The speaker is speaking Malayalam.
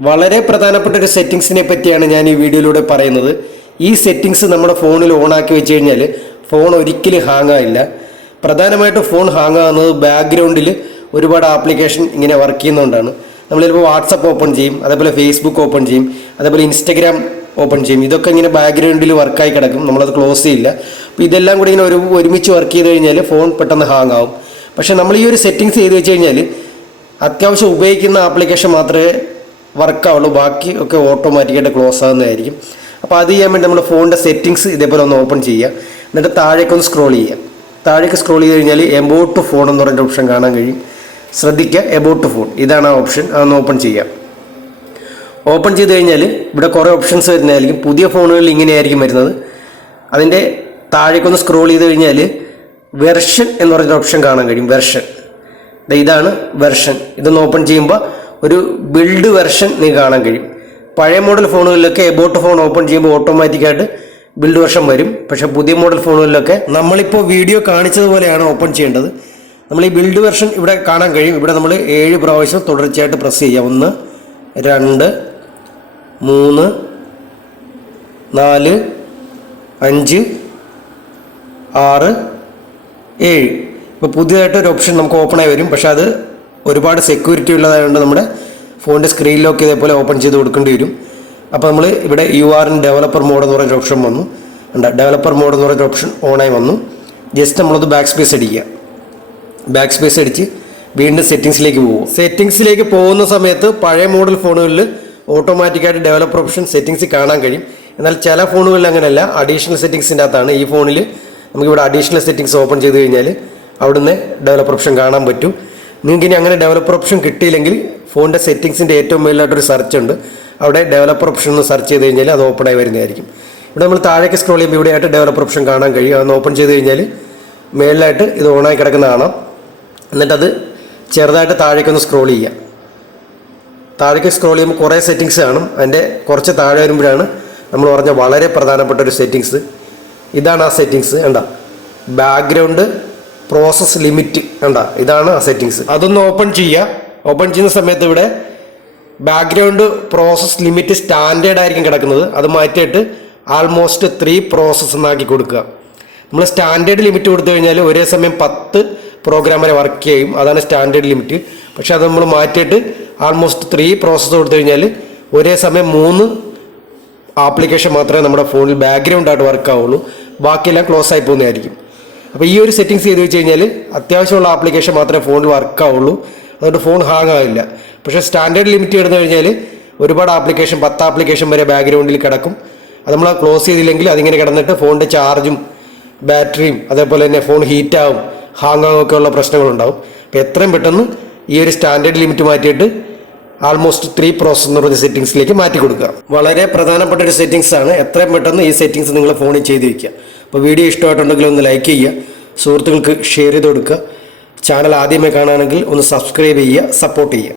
വളരെ പ്രധാനപ്പെട്ട ഒരു സെറ്റിങ്സിനെ പറ്റിയാണ് ഞാൻ ഈ വീഡിയോയിലൂടെ പറയുന്നത്. ഈ സെറ്റിങ്സ് നമ്മുടെ ഫോണിൽ ഓണാക്കി വെച്ച് കഴിഞ്ഞാൽ ഫോൺ ഒരിക്കലും ഹാങ് ആയില്ല. പ്രധാനമായിട്ടും ഫോൺ ഹാങ് ആകുന്നത് ബാക്ക്ഗ്രൗണ്ടിൽ ഒരുപാട് ആപ്ലിക്കേഷൻ ഇങ്ങനെ വർക്ക് ചെയ്യുന്നതുകൊണ്ടാണ് നമ്മൾ ചിലപ്പോൾ വാട്സപ്പ് ഓപ്പൺ ചെയ്യും അതേപോലെ ഫേസ്ബുക്ക് ഓപ്പൺ ചെയ്യും അതേപോലെ ഇൻസ്റ്റഗ്രാം ഓപ്പൺ ചെയ്യും. ഇതൊക്കെ ഇങ്ങനെ ബാക്ക്ഗ്രൗണ്ടിൽ വർക്കായി കിടക്കും. നമ്മളത് ക്ലോസ് ചെയ്യില്ല. അപ്പോൾ ഇതെല്ലാം കൂടി ഇങ്ങനെ ഒരു ഒരുമിച്ച് വർക്ക് ചെയ്ത് കഴിഞ്ഞാൽ ഫോൺ പെട്ടെന്ന് ഹാങ് ആവും. പക്ഷേ നമ്മൾ ഈ ഒരു സെറ്റിങ്സ് ചെയ്ത് വെച്ച് കഴിഞ്ഞാൽ അത്യാവശ്യം ഉപയോഗിക്കുന്ന ആപ്ലിക്കേഷൻ മാത്രമേ വർക്കാവുള്ളൂ ബാക്കി ഒക്കെ ഓട്ടോമാറ്റിക്കായിട്ട് ക്ലോസ് ആകുന്നതായിരിക്കും അപ്പോൾ അത് ചെയ്യാൻ വേണ്ടി നമ്മുടെ ഫോണിന്റെ സെറ്റിങ്സ് ഇതേപോലെ ഒന്ന് ഓപ്പൺ ചെയ്യുക. എന്നിട്ട് താഴേക്ക് ഒന്ന് സ്ക്രോൾ ചെയ്യുക. താഴേക്ക് സ്ക്രോൾ ചെയ്ത് കഴിഞ്ഞാൽ എബോട്ട് ഫോൺ എന്ന് പറഞ്ഞ ഓപ്ഷൻ കാണാൻ കഴിയും. ശ്രദ്ധിക്കുക എബോട്ട് ഫോൺ ഇതാണ് ആ ഓപ്ഷൻ അതൊന്ന് ഓപ്പൺ ചെയ്യുക. ഓപ്പൺ ചെയ്ത് കഴിഞ്ഞാൽ ഇവിടെ കുറേ ഓപ്ഷൻസ് വരുന്നതായിരിക്കും. പുതിയ ഫോണുകളിൽ ഇങ്ങനെയായിരിക്കും വരുന്നത്. അതിന്റെ താഴേക്കൊന്ന് സ്ക്രോൾ ചെയ്ത് കഴിഞ്ഞാൽ വെർഷൻ എന്ന് പറഞ്ഞൊരു ഓപ്ഷൻ കാണാൻ കഴിയും. വെർഷൻ ഇതാണ് വെർഷൻ ഇതൊന്ന് ഓപ്പൺ ചെയ്യുമ്പോൾ ഒരു ബിൽഡ് വെർഷൻ നിങ്ങൾക്ക് കാണാൻ കഴിയും. പഴയ മോഡൽ ഫോണുകളിലൊക്കെ എബോട്ട് ഫോൺ ഓപ്പൺ ചെയ്യുമ്പോൾ ഓട്ടോമാറ്റിക്കായിട്ട് ബിൽഡ് വെർഷൻ വരും. പക്ഷേ പുതിയ മോഡൽ ഫോണുകളിലൊക്കെ നമ്മളിപ്പോൾ വീഡിയോ കാണിച്ചതുപോലെയാണ് ഓപ്പൺ ചെയ്യേണ്ടത്. നമ്മൾ ഈ ബിൽഡ് വെർഷൻ ഇവിടെ കാണാൻ കഴിയും. ഇവിടെ നമ്മൾ ഏഴ് പ്രാവശ്യം തുടർച്ചയായിട്ട് പ്രസ് ചെയ്യുക ഒന്ന് രണ്ട് മൂന്ന് നാല് അഞ്ച് ആറ് ഏഴ്. ഇപ്പോൾ പുതിയതായിട്ട് ഒരു ഓപ്ഷൻ നമുക്ക് ഓപ്പണായി വരും. പക്ഷേ അത് ഒരുപാട് സെക്യൂരിറ്റി ഉള്ളതായതുകൊണ്ട് നമ്മുടെ ഫോണിന്റെ സ്ക്രീനിലൊക്കെ ഇതേപോലെ ഓപ്പൺ ചെയ്ത് കൊടുക്കേണ്ടി വരും. അപ്പോൾ നമ്മൾ ഇവിടെ you are in developer mode എന്ന് പറഞ്ഞ ഓപ്ഷൻ വന്നു. ഉണ്ട് ഡെവലപ്പർ മോഡ് എന്ന് പറഞ്ഞ ഓപ്ഷൻ ഓണായി വന്നു. ജസ്റ്റ് നമ്മളത് ബാക്ക് സ്പേസ് അടിക്കുക. ബാക്ക് സ്പേസ് അടിച്ച് വീണ്ടും സെറ്റിങ്സിലേക്ക് പോകും സെറ്റിങ്സിലേക്ക് പോകുന്ന സമയത്ത് പഴയ മോഡൽ ഫോണുകളിൽ ഓട്ടോമാറ്റിക്കായിട്ട് ഡെവലപ്പർ ഓപ്ഷൻ സെറ്റിങ്സ് കാണാൻ കഴിയും. എന്നാൽ ചില ഫോണുകളിൽ അങ്ങനെയല്ല. അഡീഷണൽ സെറ്റിങ്സിന്റെ അകത്താണ്. ഈ ഫോണിൽ നമുക്കിവിടെ അഡീഷണൽ സെറ്റിങ്സ് ഓപ്പൺ ചെയ്ത് കഴിഞ്ഞാൽ അവിടുന്ന് ഡെവലപ്പർ ഓപ്ഷൻ കാണാൻ പറ്റും. നിങ്ങൾക്ക് ഇനി അങ്ങനെ ഡെവലപ്പർ ഓപ്ഷൻ കിട്ടിയില്ലെങ്കിൽ ഫോണിന്റെ സെറ്റിങ്സിന്റെ ഏറ്റവും മുകളിലായിട്ടൊരു സെർച്ച് ഉണ്ട്. അവിടെ ഡെവലപ്പർ ഓപ്ഷൻ ഒന്ന് സെർച്ച് ചെയ്ത് കഴിഞ്ഞാൽ അത് ഓപ്പൺ ആയി വരുന്നതായിരിക്കും. ഇവിടെ നമ്മൾ താഴേക്ക് സ്ക്രോൾ ചെയ്യുമ്പോൾ ഇവിടെയായിട്ട് ഡെവലപ്പർ ഓപ്ഷൻ കാണാൻ കഴിയും. അതൊന്ന് ഓപ്പൺ ചെയ്ത് കഴിഞ്ഞാൽ മേളിലായിട്ട് ഇത് ഓണായി കിടക്കുന്ന കാണാം. എന്നിട്ടത് ചെറുതായിട്ട് താഴേക്കൊന്ന് സ്ക്രോൾ ചെയ്യുക. താഴേക്ക് സ്ക്രോൾ ചെയ്യുമ്പോൾ കുറേ സെറ്റിങ്സ് കാണും. അതിന്റെ കുറച്ച് താഴെ വരുമ്പോഴാണ് നമ്മൾ പറഞ്ഞ വളരെ പ്രധാനപ്പെട്ട ഒരു സെറ്റിങ്സ് ഇതാണ് ആ സെറ്റിങ്സ് കണ്ട? ബാക്ക്ഗ്രൗണ്ട് പ്രോസസ് ലിമിറ്റ് കണ്ട? ഇതാണ് ആ സെറ്റിങ്സ് അതൊന്ന് ഓപ്പൺ ചെയ്യുക ഓപ്പൺ ചെയ്യുന്ന സമയത്ത് ഇവിടെ ബാക്ക്ഗ്രൗണ്ട് പ്രോസസ് ലിമിറ്റ് സ്റ്റാൻഡേർഡ് ആയിരിക്കും കിടക്കുന്നത്. അത് മാറ്റിയിട്ട് ആൾമോസ്റ്റ് ത്രീ പ്രോസസ്സ് എന്നാക്കി കൊടുക്കുക. നമ്മൾ സ്റ്റാൻഡേർഡ് ലിമിറ്റ് കൊടുത്തു കഴിഞ്ഞാൽ ഒരേ സമയം പത്ത് പ്രോഗ്രാം വരെ വർക്ക് ചെയ്യും. അതാണ് സ്റ്റാൻഡേർഡ് ലിമിറ്റ് പക്ഷേ അത് നമ്മൾ മാറ്റിയിട്ട് ആൾമോസ്റ്റ് ത്രീ പ്രോസസ്സ് കൊടുത്തു കഴിഞ്ഞാൽ ഒരേ സമയം മൂന്ന് ആപ്ലിക്കേഷൻ മാത്രമേ നമ്മുടെ ഫോണിൽ ബാക്ക്ഗ്രൗണ്ട് ആയിട്ട് വർക്ക് ആവുള്ളൂ. ബാക്കിയെല്ലാം ക്ലോസ് ആയി പോകുന്നതായിരിക്കും. അപ്പോൾ ഈ ഒരു സെറ്റിങ്സ് ചെയ്ത് വെച്ച് കഴിഞ്ഞാൽ അത്യാവശ്യമുള്ള ആപ്ലിക്കേഷൻ മാത്രമേ ഫോണിൽ വർക്ക് ആവുള്ളൂ. അതുകൊണ്ട് ഫോൺ ഹാങ് ആവില്ല. പക്ഷേ സ്റ്റാൻഡേർഡ് ലിമിറ്റ് കിടന്നു കഴിഞ്ഞാൽ ഒരുപാട് ആപ്ലിക്കേഷൻ പത്ത് ആപ്ലിക്കേഷൻ വരെ ബാക്ക്ഗ്രൗണ്ടിൽ കിടക്കും. അത് നമ്മൾ ക്ലോസ് ചെയ്തില്ലെങ്കിൽ അതിങ്ങനെ കിടന്നിട്ട് ഫോണിന്റെ ചാർജും ബാറ്ററിയും അതേപോലെ തന്നെ ഫോൺ ഹീറ്റാവും ഹാങ് ആവും ഒക്കെ ഉള്ള പ്രശ്നങ്ങളുണ്ടാവും. അപ്പോൾ എത്രയും പെട്ടെന്ന് ഈ ഒരു സ്റ്റാൻഡേർഡ് ലിമിറ്റ് മാറ്റിയിട്ട് ആൾമോസ്റ്റ് ത്രീ പ്രോസസ് എന്ന് പറഞ്ഞ സെറ്റിങ്സിലേക്ക് മാറ്റി കൊടുക്കുക. വളരെ പ്രധാനപ്പെട്ട ഒരു സെറ്റിങ്സ് ആണ്. എത്രയും പെട്ടെന്ന് ഈ സെറ്റിംഗ്സ് നിങ്ങൾ ഫോണിൽ ചെയ്ത് വയ്ക്കുക അപ്പോൾ വീഡിയോ ഇഷ്ടമായിട്ടുണ്ടെങ്കിൽ ഒന്ന് ലൈക്ക് ചെയ്യുക സുഹൃത്തുക്കൾക്ക് ഷെയർ ചെയ്ത് കൊടുക്കുക. ചാനൽ ആദ്യമേ കാണുകയാണെങ്കിൽ ഒന്ന് സബ്സ്ക്രൈബ് ചെയ്യുക സപ്പോർട്ട് ചെയ്യുക.